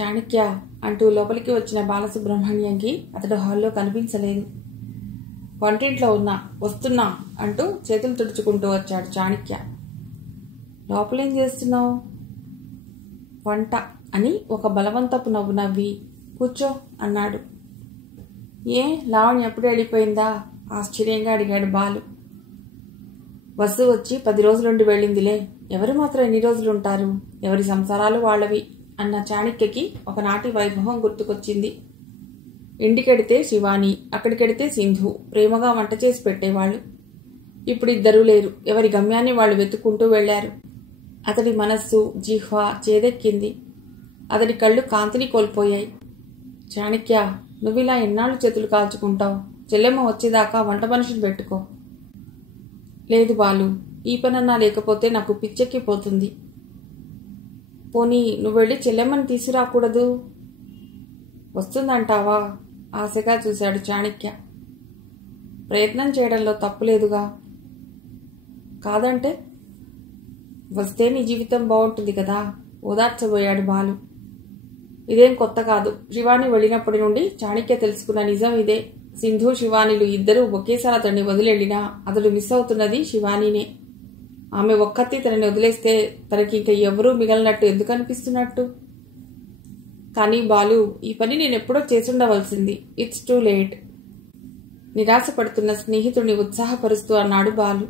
చాణక్య అంటూ లోపలికి వచ్చిన బాలసుబ్రహ్మణ్యంకి అతడు హాల్లో కనిపించలేదు. వంటింట్లో ఉన్నా, వస్తున్నా అంటూ చేతులు తుడుచుకుంటూ వచ్చాడు చాణక్య. లోపలేం చేస్తున్నావు? వంట అని ఒక బలవంతపు నవ్వు నవ్వి కూర్చో అన్నాడు. ఏ లావణ్య ఎప్పుడు వెళ్ళిపోయిందా? ఆశ్చర్యంగా అడిగాడు బాలు. వసు వచ్చి 10 రోజులుండి వెళ్ళిందిలే. ఎవరు మాత్రం ఎన్ని రోజులుంటారు? ఎవరి సంసారాలు వాళ్ళవి అన్న చాణక్యకి ఒకనాటి వైభవం గుర్తుకొచ్చింది. ఇంటికెడితే శివాని, అక్కడికెడితే సింధు ప్రేమగా వంట చేసి పెట్టేవాళ్లు. ఇప్పుడు ఇద్దరూ లేరు. ఎవరి గమ్యాన్ని వాళ్ళు వెతుక్కుంటూ వెళ్లారు. అతడి మనస్సు జిహ్వ చేదెక్కింది. అతడి కళ్ళు కాంతిని కోల్పోయాయి. చాణక్య, నువ్విలా ఎన్నాళ్ళు చేతులు కాల్చుకుంటావు? చెల్లెమ్మ వచ్చేదాకా వంట మనిషిని పెట్టుకో. లేదు బాలు, ఈ పనన్నా లేకపోతే నాకు పిచ్చెక్కిపోతుంది. పోనీ నువ్వెళ్ళి చెల్లెమ్మని తీసుకురాకూడదు? వస్తుందంటావా? ఆశగా చూశాడు చాణక్య. ప్రయత్నం చేయడంలో తప్పులేదుగా. కాదంటే? వస్తే నీ జీవితం బాగుంటుంది కదా, ఓదార్చబోయాడు బాలు. ఇదేం కొత్త కాదు. శివాని వెళ్ళినప్పటి నుండి చాణక్య తెలుసుకున్న నిజం ఇదే. సింధు శివానిలు ఇద్దరూ ఒకేసారి అతన్ని వదిలెళ్ళినా అతడు మిస్ అవుతున్నది శివానీనే. ఆమె ఒక్కత్తి తనని వదిలేస్తే తనకి ఇంక ఎవరూ మిగలనట్టు ఎందుకు అనిపిస్తున్నట్టు? కానీ బాలు, ఈ పని నేనెప్పుడో చేసుండవలసింది. It's too late. నిరాశపడుతున్న స్నేహితుడిని ఉత్సాహపరుస్తూ అన్నాడు బాలు.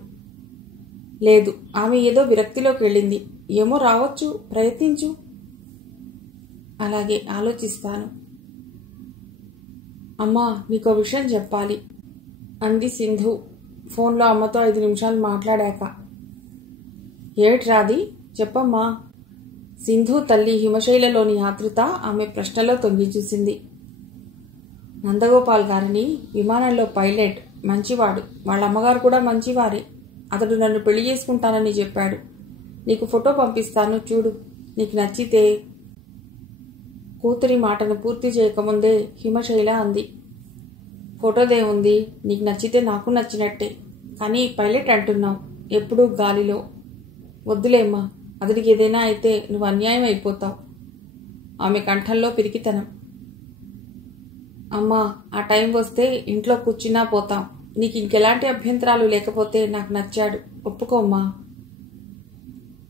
లేదు, ఆమె ఏదో విరక్తిలోకి వెళ్ళింది. ఏమో రావచ్చు, ప్రయత్నించు. అలాగే, ఆలోచిస్తాను. అమ్మా, నీకో విషయం చెప్పాలి అంది సింధు ఫోన్లో అమ్మతో 5 నిమిషాలు మాట్లాడాక. ఏమిట్రాది? చెప్పమ్మా. సింధు తల్లి హిమశైలలోని ఆతృత ఆమె ప్రశ్నలో తొంగి చూసింది. నందగోపాల్ గారిని విమానంలో పైలట్, మంచివాడు. వాళ్ళ అమ్మగారు కూడా మంచివారే. అతడు నన్ను పెళ్లి చేసుకుంటానని చెప్పాడు. నీకు ఫోటో పంపిస్తాను, చూడు. నీకు నచ్చితే. కూతురి మాటను పూర్తి చేయకముందే హిమశైల అంది. ఫోటోదేముంది? నీకు నచ్చితే నాకు నచ్చినట్టే. కానీ పైలట్ అంటున్నావు, ఎప్పుడూ గాలిలో. వద్దులేమ్మా, అతడికి ఏదైనా అయితే నువ్వు అన్యాయం అయిపోతావు. ఆమె కంఠంలో పిరికితనం. అమ్మా, ఆ టైం వస్తే ఇంట్లో కూర్చున్నా పోతాం. నీకు ఇంకెలాంటి అభ్యంతరాలు లేకపోతే నాకు నచ్చాడు, ఒప్పుకోమ్మా.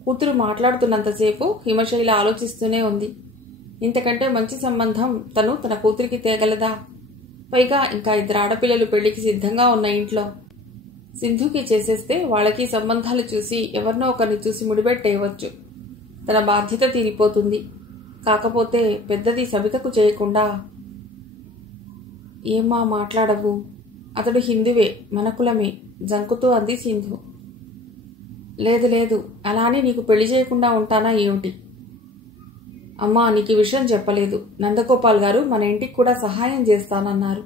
కూతురు మాట్లాడుతున్నంతసేపు హిమశైల ఆలోచిస్తూనే ఉంది. ఇంతకంటే మంచి సంబంధం తన కూతురికి తేగలదా? పైగా ఇంకా 2 ఆడపిల్లలు పెళ్లికి సిద్ధంగా ఉన్న ఇంట్లో. సింధుకి చేసేస్తే వాళ్ళకి సంబంధాలు చూసి ఎవరినో ఒకరిని చూసి ముడిపెట్టేయవచ్చు. తన బాధ్యత తీరిపోతుంది. కాకపోతే పెద్దది సబితకు చేయకుండా. ఏమ్మా మాట్లాడవు? అతడు హిందువే, మన కులమే, జంకుతూ అంది సింధు. లేదు లేదు, అలానే నీకు పెళ్లి చేయకుండా ఉంటానా ఏమిటి? అమ్మా, నీకు విషయం చెప్పలేదు. నందగోపాల్ గారు మన ఇంటికి కూడా సహాయం చేస్తానన్నారు.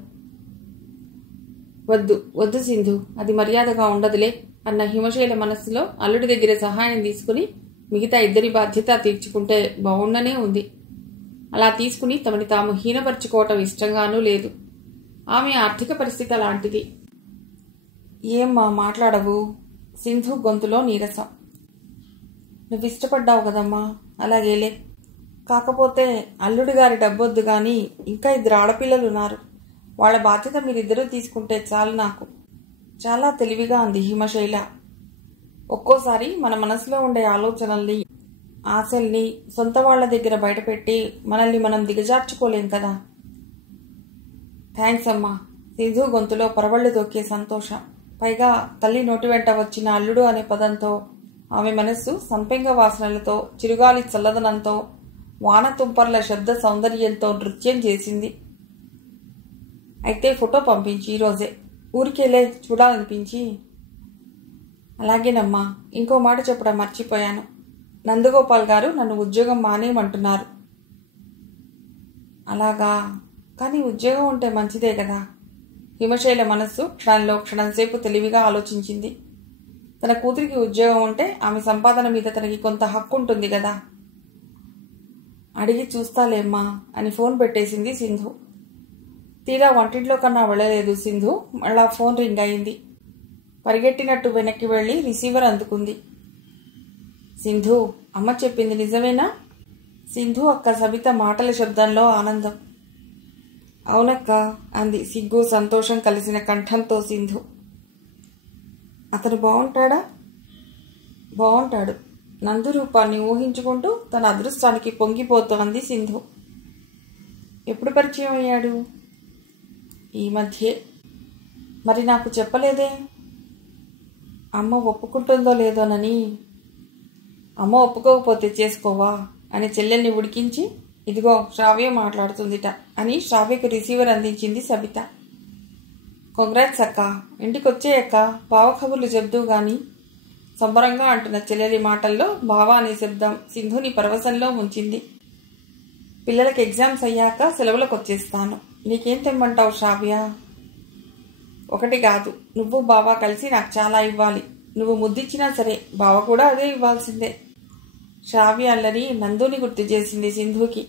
వద్దు వద్దు సింధు, అది మర్యాదగా ఉండదులే అన్న హిమశైల మనస్సులో అల్లుడి దగ్గర సహాయం తీసుకుని మిగతా ఇద్దరి బాధ్యత తీర్చుకుంటే బాగుండనే ఉంది. అలా తీసుకుని తమని తాము హీనపరుచుకోవటం ఇష్టంగానూ లేదు. ఆమె ఆర్థిక పరిస్థితి అలాంటిది. ఏమ్మా మాట్లాడవు? సింధు గొంతులో నీరసం. నువ్వు ఇష్టపడ్డావు కదమ్మా, అలాగేలే. కాకపోతే అల్లుడి గారి డబ్బొద్దు గాని ఇంకా 2 ఆడపిల్లలున్నారు. వాళ్ళ బాధ్యత మీరిద్దరూ తీసుకుంటే చాలు నాకు. చాలా తెలివిగా అంది హిమశైల. ఒక్కోసారి మన మనసులో ఉండే ఆలోచనల్ని, ఆశల్ని సొంత వాళ్ల దగ్గర బయటపెట్టి మనల్ని మనం దిగజార్చుకోలేం కదా. థ్యాంక్స్ అమ్మా. సింధు గొంతులో పొరబళ్ళు తొక్కే సంతోషం. పైగా తల్లి నోటి వెంట వచ్చిన అల్లుడు అనే పదంతో ఆమె మనస్సు సంపెంగ వాసనలతో, చిరుగాలి చల్లదనంతో, వానతుంపర్ల శబ్ద సౌందర్యంతో నృత్యం చేసింది. అయితే ఫోటో పంపించి ఈరోజే. ఊరికేలే, చూడాలనిపించి. అలాగేనమ్మా. ఇంకో మాట చెప్పడం మర్చిపోయాను. నందగోపాల్ గారు నన్ను ఉద్యోగం మానేయమంటున్నారు. అలాగా? కానీ ఉద్యోగం ఉంటే మంచిదే కదా. హిమశైల మనస్సు క్షణంసేపు తెలివిగా ఆలోచించింది. తన కూతురికి ఉద్యోగం ఉంటే ఆమె సంపాదన మీద తనకి కొంత హక్కు ఉంటుంది కదా. అడిగి చూస్తాలేమ్మా అని ఫోన్ పెట్టేసింది సింధు. తీరా వంటింట్లో కన్నా వెళ్ళలేదు సింధు. మళ్ళా ఫోన్ రింగ్ అయింది. పరిగెట్టినట్టు వెనక్కి వెళ్లి రిసీవర్ అందుకుంది. సింధు, అమ్మ చెప్పింది నిజమేనా? సింధు అక్క సబిత మాటల శబ్దంలో ఆనందం. అవునక్క అంది సిగ్గు సంతోషం కలిసిన కంఠంతో సింధు. అతను బాగుంటాడా? బాగుంటాడు. నందు రూపాన్ని ఊహించుకుంటూ తన అదృష్టానికి పొంగిపోతోంది సింధు. ఎప్పుడు పరిచయం అయ్యాడు? ఈ మధ్యే. మరి నాకు చెప్పలేదే? అమ్మ ఒప్పుకుంటుందో లేదోనని. అమ్మ ఒప్పుకోకపోతే చేసుకోవా అని చెల్లెల్ని ఉడికించి, ఇదిగో శ్రావ్య మాట్లాడుతుందిట అని శ్రావ్యకు రిసీవర్ అందించింది సబిత. కంగ్రాట్స్ అక్క, ఇంటికొచ్చేయక్క, బావ కబుర్లు చెప్దూ గాని సంబరంగా అంటున్న చెల్లెలి మాటల్లో బావ అనే శబ్దం సింధుని పరవశంలో ముంచింది. పిల్లలకి ఎగ్జామ్స్ అయ్యాక సెలవులకు వచ్చేస్తాను. నీకేం తెమ్మంటావు శ్రావ్య? ఒకటి కాదు, నువ్వు బావ కలిసి నాకు చాలా ఇవ్వాలి. నువ్వు ముద్దిచ్చినా సరే బావ కూడా అదే ఇవ్వాల్సిందే. శ్రావ్య అల్లరి నందుని గుర్తు చేసింది సింధుకి.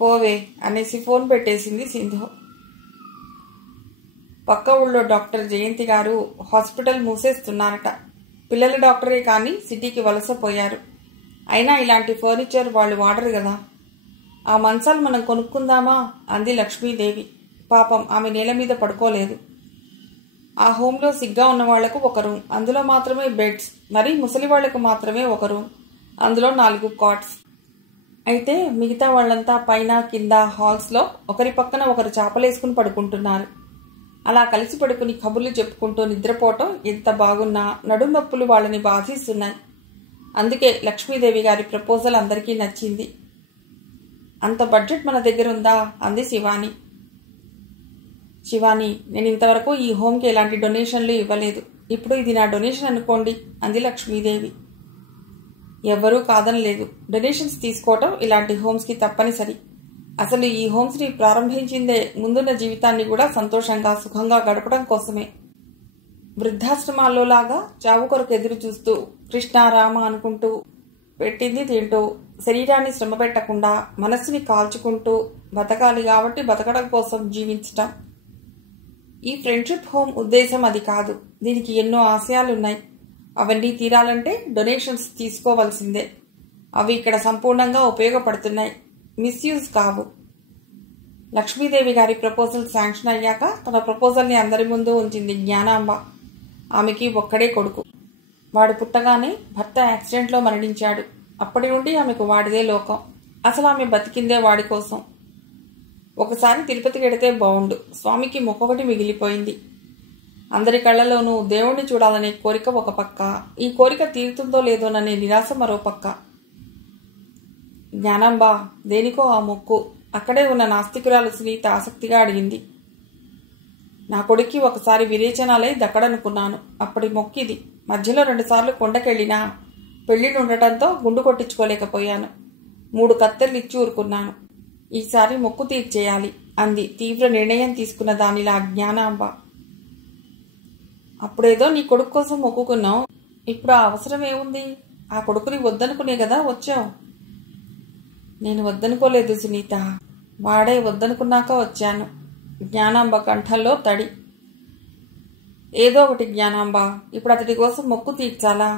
పోవే అనేసి ఫోన్ పెట్టేసింది సింధు. పక్క ఊళ్ళో డాక్టర్ జయంతి గారు హాస్పిటల్ మూసేస్తున్నారట. పిల్లల డాక్టరే కానీ సిటీకి వలసపోయారు. అయినా ఇలాంటి ఫర్నిచర్ వాళ్ళు వాడరు కదా. ఆ మంచాలు మనం కొనుక్కుందామా అంది లక్ష్మీదేవి. పాపం ఆమె నేల మీద పడుకోలేదు. ఆ హోంలో సిగ్గా ఉన్న వాళ్లకు ఒక రూమ్, అందులో మాత్రమే బెడ్స్. మరి ముసలి వాళ్లకు మాత్రమే ఒక రూమ్, అందులో 4 కాట్స్. అయితే మిగతా వాళ్ళంతా పైన కింద హాల్స్లో ఒకరి పక్కన ఒకరు చాపలేసుకుని పడుకుంటున్నారు. అలా కలిసి పడుకుని కబుర్లు చెప్పుకుంటూ నిద్రపోవటం ఎంత బాగున్నా నడుం నొప్పులు వాళ్ళని బాధిస్తున్నాయి. అందుకే లక్ష్మీదేవి గారి ప్రపోజల్ అందరికీ నచ్చింది. అంత బడ్జెట్ మన దగ్గర ఉందా అంది శివాని. శివాని, నేను ఇంతవరకు ఈ హోమ్కి ఎలాంటి డొనేషన్లు ఇవ్వలేదు. ఇప్పుడు ఇది నా డొనేషన్ అనుకోండి అంది లక్ష్మీదేవి. ఎవ్వరూ కాదనలేదు. డొనేషన్స్ తీసుకోవటం ఇలాంటి హోమ్స్కి తప్పనిసరి. అసలు ఈ హోమ్స్ని ప్రారంభించిందే ముందున్న జీవితాన్ని కూడా సంతోషంగా సుఖంగా గడపడం కోసమే. వృద్ధాశ్రమాల్లో లాగా చావు కొరకు ఎదురు చూస్తూ కృష్ణ రామ అనుకుంటూ పెట్టింది తింటూ శరీరాన్ని శ్రమ పెట్టకుండా మనస్సుని కాల్చుకుంటూ బతకాలి కాబట్టి బతకడం కోసం జీవించటం. ఈ ఫ్రెండ్షిప్ హోమ్ ఉద్దేశం అది కాదు. దీనికి ఎన్నో ఆశయాలున్నాయి. అవన్నీ తీరాలంటే డొనేషన్స్ తీసుకోవాల్సిందే. అవి ఇక్కడ సంపూర్ణంగా ఉపయోగపడుతున్నాయి, మిస్యూజ్ కావు. లక్ష్మీదేవి గారి ప్రపోజల్ శాంక్షన్ అయ్యాక తన ప్రపోజల్ని అందరి ముందు ఉంచింది జ్ఞానాంబ. ఆమెకి ఒక్కడే కొడుకు. వాడు పుట్టగానే భర్త యాక్సిడెంట్లో మరణించాడు. అప్పటి నుండి ఆమెకు వాడిదే లోకం. అసలు ఆమె బతికిందే వాడి కోసం. ఒకసారి తిరుపతికి వెడితే బావుండు, స్వామికి మొక్కొకటి మిగిలిపోయింది. అందరి కళ్ళలోనూ దేవుణ్ణి చూడాలనే కోరిక ఒక పక్క, ఈ కోరిక తీరుతుందో లేదోననే నిరాశ మరో పక్క. జ్ఞానాంబా, దేనికో ఆ మొక్కు అక్కడే ఉన్న నాస్తికురాలు సునీత ఆసక్తిగా అడిగింది. నా కొడుక్కి ఒకసారి విరేచనాలై దక్కడనుకున్నాను. అప్పటి మొక్కిది. మధ్యలో 2 సార్లు కొండకెళ్ళినా పెళ్లిళ్ళు ఉండటంతో గుండు కొట్టించుకోలేకపోయాను. 3 కత్తెర్లు ఇచ్చి ఊరుకున్నాను. ఈసారి మొక్కు తీర్చేయాలి అంది తీవ్ర నిర్ణయం తీసుకున్న దానిలా జ్ఞానాంబ. అప్పుడేదో నీ కొడుకు కోసం మొక్కుకున్నావు. ఇప్పుడు ఆ అవసరం ఏముంది? ఆ కొడుకుని వద్దనుకునే కదా వచ్చావు. నేను వద్దనుకోలేదు సునీత, వాడే వద్దనుకున్నాక వచ్చాను. జ్ఞానాంబ కంఠంలో తడి. ఏదో ఒకటి జ్ఞానాంబ, ఇప్పుడు అతడి కోసం మొక్కు తీర్చాలా?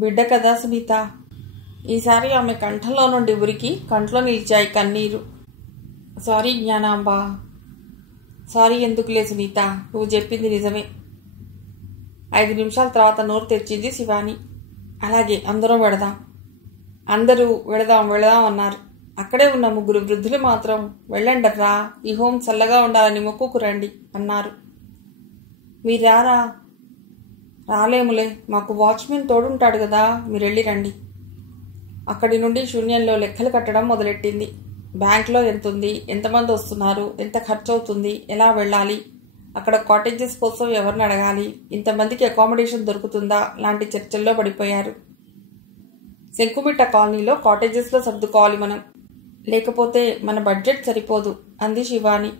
బిడ్డ కదా సునీత. ఈసారి ఆమె కంఠంలో నుండి ఉరికి కంట్లో నిలిచాయి కన్నీరు. సారీ జ్ఞానాంబ. సారీ ఎందుకులే సునీత, నువ్వు చెప్పింది నిజమే. 5 నిమిషాల తర్వాత నోరు తెచ్చింది శివాని. అలాగే, అందరం వెళదాం. అందరూ వెళదాం వెళదాం అన్నారు. అక్కడే ఉన్న 3 వృద్ధులు మాత్రం వెళ్ళండర్రా, ఈ హోం చల్లగా ఉండాలని మొక్కుకు రండి అన్నారు. మీరారా? రాలేములే, మాకు వాచ్మెన్ తోడుంటాడు కదా, మీరెళ్ళి రండి. అక్కడి నుండి శూన్యంలో లెక్కలు కట్టడం మొదలెట్టింది. బ్యాంక్లో ఎంతుంది, ఎంతమంది వస్తున్నారు, ఎంత ఖర్చు అవుతుంది, ఎలా వెళ్ళాలి, అక్కడ కాటేజెస్ కోసం ఎవరిని అడగాలి, ఇంతమందికి అకామిడేషన్ దొరుకుతుందా లాంటి చర్చల్లో పడిపోయారు. శంకుమిట్ట కాలనీలో కాటేజెస్లో సర్దుకోవాలి మనం, లేకపోతే మన బడ్జెట్ సరిపోదు అంది శివాని.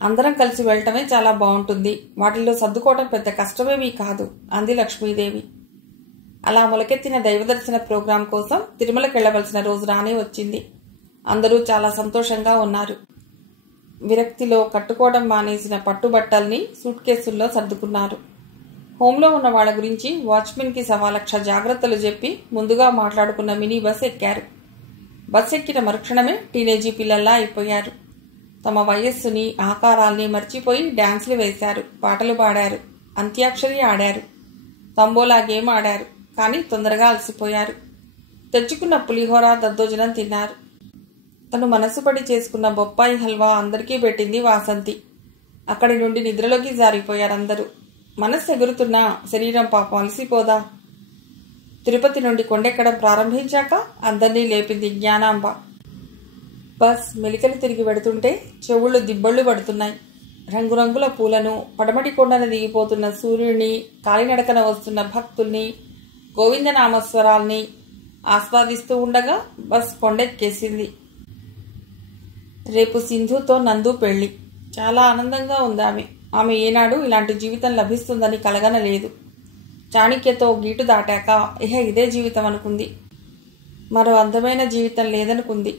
అందరం కలిసి వెళ్ళటమే చాలా బాగుంటుంది, వాటిల్లో సర్దుకోవటం పెద్ద కష్టమేమీ కాదు అంది లక్ష్మీదేవి. అలా మొలకెత్తిన దైవదర్శన ప్రోగ్రాం కోసం తిరుమలకి వెళ్లవలసిన రోజు రానే వచ్చింది. అందరూ చాలా సంతోషంగా ఉన్నారు. విరక్తిలో కట్టుకోవడం మానేసిన పట్టుబట్టల్ని సూట్ కేసుల్లో సర్దుకున్నారు. హోంలో ఉన్న వాళ్ళ గురించి వాచ్మెన్కి 1,00,000 జాగ్రత్తలు చెప్పి ముందుగా మాట్లాడుకున్న మినీ బస్ ఎక్కారు. బస్ ఎక్కిన మరుక్షణమే టీనేజీ పిల్లల్లా అయిపోయారు. తమ వయస్సుని ఆకారాల్ని మర్చిపోయి డాన్సులు వేశారు, పాటలు పాడారు, అంత్యాక్షరి ఆడారు, తంబోలా గేమ్ ఆడారు. కానీ తొందరగా అలసిపోయారు. తెచ్చుకున్న పులిహోర దద్దోజనం తిన్నారు. తను మనసుపడి చేసుకున్న బొప్పాయి హల్వా అందరికీ పెట్టింది వాసంతి. అక్కడి నుండి నిద్రలోకి జారిపోయారందరూ. మనస్సు ఎగురుతున్నా శరీరం పాపం అలసిపోదా? తిరుపతి నుండి కొండెక్కడం ప్రారంభించాక అందర్నీ లేపింది జ్ఞానాంబ. బస్ మెలికలు తిరిగి వెడుతుంటే చెవుళ్ళు దిబ్బళ్ళు పడుతున్నాయి. రంగురంగుల పూలను, పడమటి కొండను దిగిపోతున్న సూర్యుడిని, కాలినడకన వస్తున్న భక్తుల్ని, గోవిందనామస్వరాల్ని ఆస్వాదిస్తూ ఉండగా బస్ కొండెక్కేసింది. రేపు సింధుతో నందు పెళ్లి. చాలా ఆనందంగా ఉందామె. ఆమె ఏనాడు ఇలాంటి జీవితం లభిస్తుందని కలగనలేదు. చాణక్యతో గీటు దాటాక ఇదే జీవితం అనుకుంది. మరో అందమైన జీవితం లేదనుకుంది.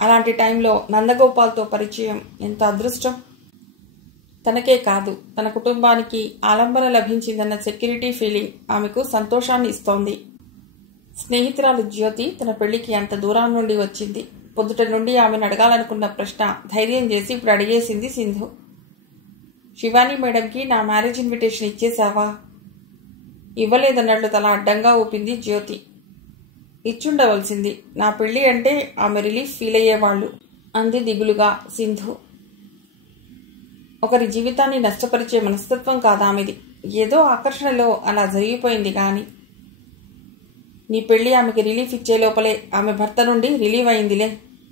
అలాంటి టైంలో నందగోపాల్తో పరిచయం ఎంత అదృష్టం! తనకే కాదు, తన కుటుంబానికి ఆలంబన లభించిందన్న సెక్యూరిటీ ఫీలింగ్ ఆమెకు సంతోషాన్ని ఇస్తోంది. స్నేహితురాలు జ్యోతి తన పెళ్లికి అంత దూరం నుండి వచ్చింది. పొద్దుట నుండి ఆమెను అడగాలనుకున్న ప్రశ్న ధైర్యం చేసి ఇప్పుడు అడిగేసింది సింధు. శివాని మేడంకి నా మ్యారేజ్ ఇన్విటేషన్ ఇచ్చేశావా? ఇవ్వలేదన్నట్లు తల అడ్డంగా ఊపింది జ్యోతి. ఇచ్చుండవలసింది. నా పెళ్లి అంటే ఆమె రిలీఫ్ ఫీల్ అయ్యేవాళ్లు అంది దిగులుగా సింధు. ఒకరి జీవితాన్ని నష్టపరిచే మనస్తత్వం కాదామెది. ఏదో ఆకర్షణలో అలా జరిగిపోయింది. గాని నీ పెళ్లి ఆమెకి రిలీఫ్ ఇచ్చే లోపలే ఆమె భర్త నుండి రిలీవ్ అయిందిలే.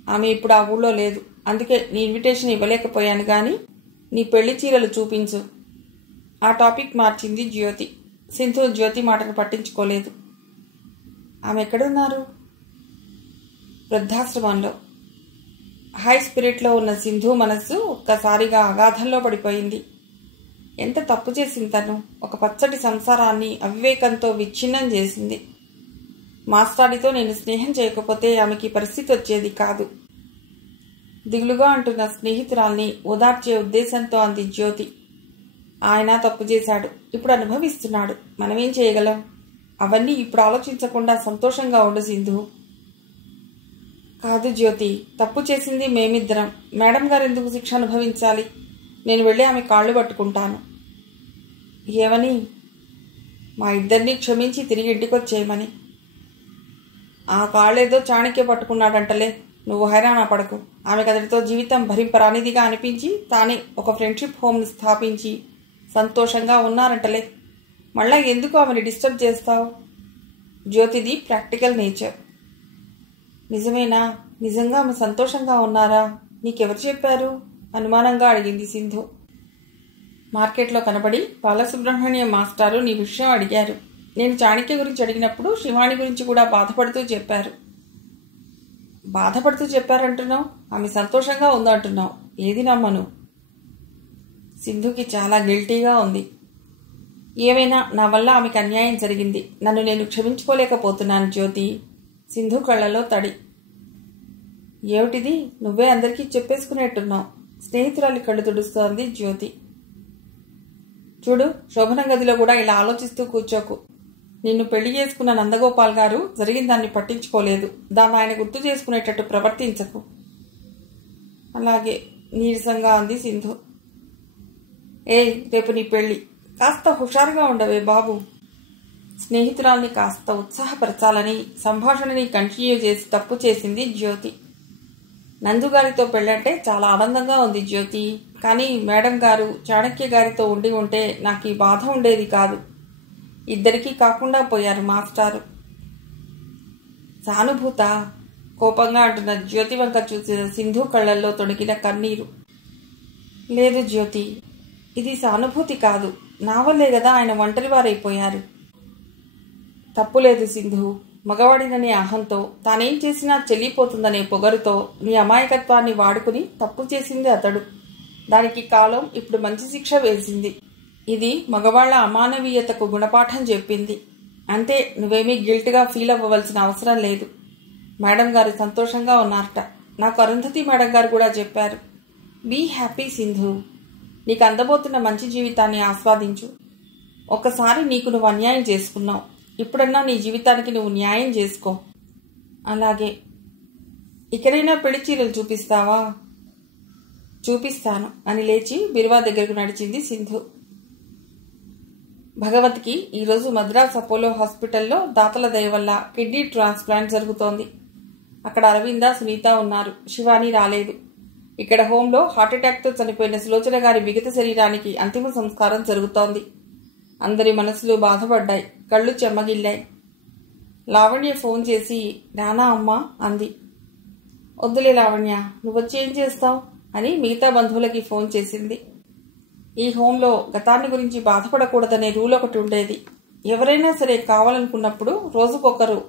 ఆమె ఇప్పుడు ఆ ఊళ్ళో లేదు. అందుకే నీ ఇన్విటేషన్ ఇవ్వలేకపోయాను. గాని నీ పెళ్లి చీరలు చూపించు. ఆ టాపిక్ మార్చింది జ్యోతి. సింధు జ్యోతి మాటను పట్టించుకోలేదు. ఆమె ఎక్కడున్నారు? వృద్ధాశ్రమంలో. హై స్పిరిట్లో ఉన్న సింధు మనస్సు ఒక్కసారిగా అగాధంలో పడిపోయింది. ఎంత తప్పు చేసింది తను! ఒక పచ్చటి సంసారాన్ని అవివేకంతో విచ్ఛిన్నం చేసింది. మాస్టారితో నేను స్నేహం చేయకపోతే ఆమెకి పరిస్థితి వచ్చేది కాదు. దిగులుగా అంటున్న స్నేహితురాల్ని ఓదార్చే ఉద్దేశంతో అంది జ్యోతి. ఆయన తప్పు చేశాడు, ఇప్పుడు అనుభవిస్తున్నాడు. మనమేం చేయగలం? అవన్నీ ఇప్పుడు ఆలోచించకుండా సంతోషంగా ఉండు సింధు. కాదు జ్యోతి, తప్పు చేసింది మేమిద్దరం. మేడం గారు ఎందుకు శిక్ష అనుభవించాలి? నేను వెళ్ళి ఆమె కాళ్ళు పట్టుకుంటాను. ఏమని? మా ఇద్దరినీ క్షమించి తిరిగి ఇంటికొచ్చేయమని. ఆ కాళ్ళేదో చాణక్య పట్టుకున్నాడంటలే. నువ్వు హైరాణ పడకు. ఆమెకు అతడితో జీవితం భరింపరానిదిగా అనిపించి తానే ఒక ఫ్రెండ్షిప్ హోమ్ని స్థాపించి సంతోషంగా ఉన్నారంటలే. మళ్ళా ఎందుకు ఆమెను డిస్టర్బ్ చేస్తావు? జ్యోతిది ప్రాక్టికల్ నేచర్. నిజమేనా? నిజంగా ఆమె సంతోషంగా ఉన్నారా? నీకెవరు చెప్పారు? అనుమానంగా అడిగింది సింధు. మార్కెట్లో కనబడి బాలసుబ్రహ్మణ్యం మాస్టారు నీ విషయం అడిగారు. నేను చాణక్య గురించి అడిగినప్పుడు శివాణి గురించి కూడా బాధపడుతూ చెప్పారు. బాధపడుతూ చెప్పారంటున్నావు, ఆమె సంతోషంగా ఉందంటున్నావు. ఏది నమ్మను? సింధుకి చాలా గిల్టీగా ఉంది. ఏమైనా నా వల్ల ఆమెకు అన్యాయం జరిగింది. నన్ను నేను క్షమించుకోలేకపోతున్నాను జ్యోతి. సింధు కళ్ళలో తడి. ఏమిటిది? నువ్వే అందరికీ చెప్పేసుకునేట్టున్నావు. స్నేహితురాలి కళ్ళు తుడుస్తోంది జ్యోతి. చూడు, శోభన గదిలో కూడా ఇలా ఆలోచిస్తూ కూర్చోకు. నిన్ను పెళ్లి చేసుకున్న నందగోపాల్ గారు జరిగిన దాన్ని పట్టించుకోలేదు. దాన్ని ఆయన గుర్తు చేసుకునేటట్టు ప్రవర్తించకు. అలాగే నీరసంగా అంది సింధు. రేపు నీ పెళ్లి. కాస్త హుషారుగా ఉండవే బాబు. స్నేహితురాల్ని కాస్త ఉత్సాహపరచాలని సంభాషణని కంటిన్యూ చేసి తప్పు చేసింది జ్యోతి. నందుగారితో పెళ్ళంటే చాలా ఆనందంగా ఉంది జ్యోతి. కానీ మేడం గారు చాణక్య గారితో ఉండి ఉంటే నాకు ఈ బాధ ఉండేది కాదు. ఇద్దరికీ కాకుండా పోయారు మాస్టారు. సానుభూత? కోపంగా అంటున్న జ్యోతి వంక చూసిన సింధు కళ్ళల్లో తొణికిన కన్నీరు. లేదు జ్యోతి, ఇది సానుభూతి కాదు. నా వల్లే కదా ఆయన ఒంటరివారైపోయారు. తప్పులేదు సింధు. మగవాడిననే అహంతో తానేం చేసినా చెల్లిపోతుందనే పొగరుతో నీ అమాయకత్వాన్ని వాడుకుని తప్పు చేసింది అతడు. దానికి కాలం ఇప్పుడు మంచి శిక్ష వేసింది. ఇది మగవాళ్ల అమానవీయతకు గుణపాఠం చెప్పింది. అంతే, నువ్వేమీ గిల్ట్గా ఫీల్ అవ్వవలసిన అవసరం లేదు. మేడం గారు సంతోషంగా ఉన్నారట. నాకు అరుంధతి మేడం గారు కూడా చెప్పారు. Be happy Sindhu. నీకు అందబోతున్న మంచి జీవితాన్ని ఆస్వాదించు. ఒక్కసారి నీకు నువ్వు అన్యాయం చేసుకున్నావు. ఇప్పుడన్నా నీ జీవితానికి నువ్వు న్యాయం చేసుకో. అలాగే. ఇకనైనా పెళ్లి చీరలు చూపిస్తావా? చూపిస్తాను అని లేచి బిరువా దగ్గరకు నడిచింది సింధు. భగవత్కి ఈరోజు మద్రాస్ అపోలో హాస్పిటల్లో దాతల దయ వల్ల కిడ్నీ ట్రాన్స్ప్లాంట్ జరుగుతోంది. అక్కడ అరవింద, సునీత ఉన్నారు. శివాని రాలేదు. ఇక్కడ హోంలో హార్ట్అటాక్తో చనిపోయిన సులోచన గారి మిగత శరీరానికి అంతిమ సంస్కారం జరుగుతోంది. అందరి మనసులు బాధపడ్డాయి, కళ్ళు చెమ్మగిల్లాయి. లావణ్య ఫోన్ చేసి రానా అమ్మా అంది. వద్దులే లావణ్య, నువ్వొచ్చి ఏం చేస్తావు అని మిగతా బంధువులకి ఫోన్ చేసింది. ఈ హోంలో గతాన్ని గురించి బాధపడకూడదనే రూల్ ఒకటి ఉండేది. ఎవరైనా సరే కావాలనుకున్నప్పుడు రోజుకొకరు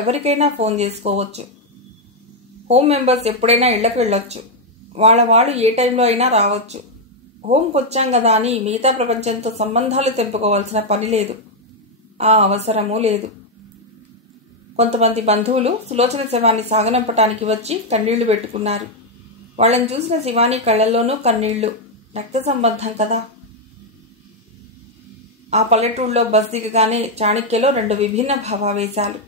ఎవరికైనా ఫోన్ చేసుకోవచ్చు. హోమ్ మెంబర్స్ ఎప్పుడైనా ఇళ్లకు వెళ్ళొచ్చు. వాళ్ళు ఏ టైంలో అయినా రావచ్చు. హోంకి వచ్చాం కదా అని మిగతా ప్రపంచంతో సంబంధాలు తెంపుకోవాల్సిన పని లేదు. ఆ అవసరమూ లేదు. కొంతమంది బంధువులు సులోచన శవాన్ని సాగనంపటానికి వచ్చి కన్నీళ్లు పెట్టుకున్నారు. వాళ్ళని చూసిన శివాని కళ్లల్లోనూ కన్నీళ్లు. రక్త సంబంధం కదా. ఆ పల్లెటూళ్ళలో బస్ దిగగానే చాణక్యలో 2 విభిన్న భావావేశాలు.